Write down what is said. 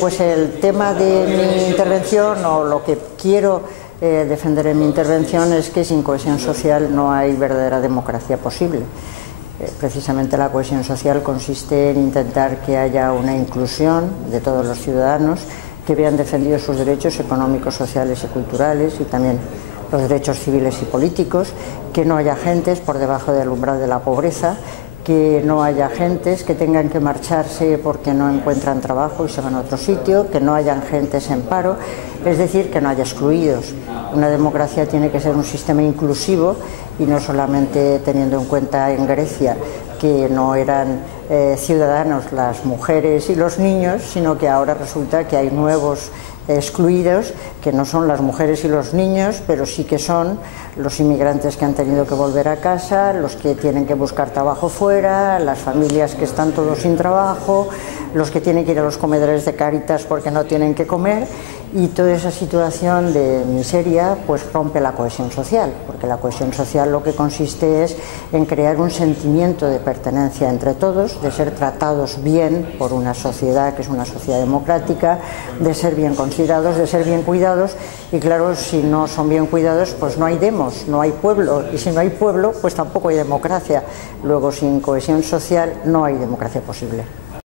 Pues el tema de mi intervención, o lo que quiero defender en mi intervención, es que sin cohesión social no hay verdadera democracia posible. Precisamente la cohesión social consiste en intentar que haya una inclusión de todos los ciudadanos, que vean defendidos sus derechos económicos, sociales y culturales, y también los derechos civiles y políticos, que no haya gentes por debajo del umbral de la pobreza, que no haya gentes que tengan que marcharse porque no encuentran trabajo y se van a otro sitio, que no hayan gentes en paro, es decir, que no haya excluidos. Una democracia tiene que ser un sistema inclusivo, y no solamente teniendo en cuenta en Grecia que no eran ciudadanos las mujeres y los niños, sino que ahora resulta que hay nuevos excluidos, que no son las mujeres y los niños, pero sí que son los inmigrantes que han tenido que volver a casa, los que tienen que buscar trabajo fuera, las familias que están todos sin trabajo, los que tienen que ir a los comedores de Cáritas porque no tienen que comer, y toda esa situación de miseria pues rompe la cohesión social, porque la cohesión social lo que consiste es en crear un sentimiento de pertenencia entre todos, de ser tratados bien por una sociedad que es una sociedad democrática, de ser bien considerados, de ser bien cuidados, y claro, si no son bien cuidados pues no hay demos, no hay pueblo, y si no hay pueblo pues tampoco hay democracia. Luego, sin cohesión social no hay democracia posible.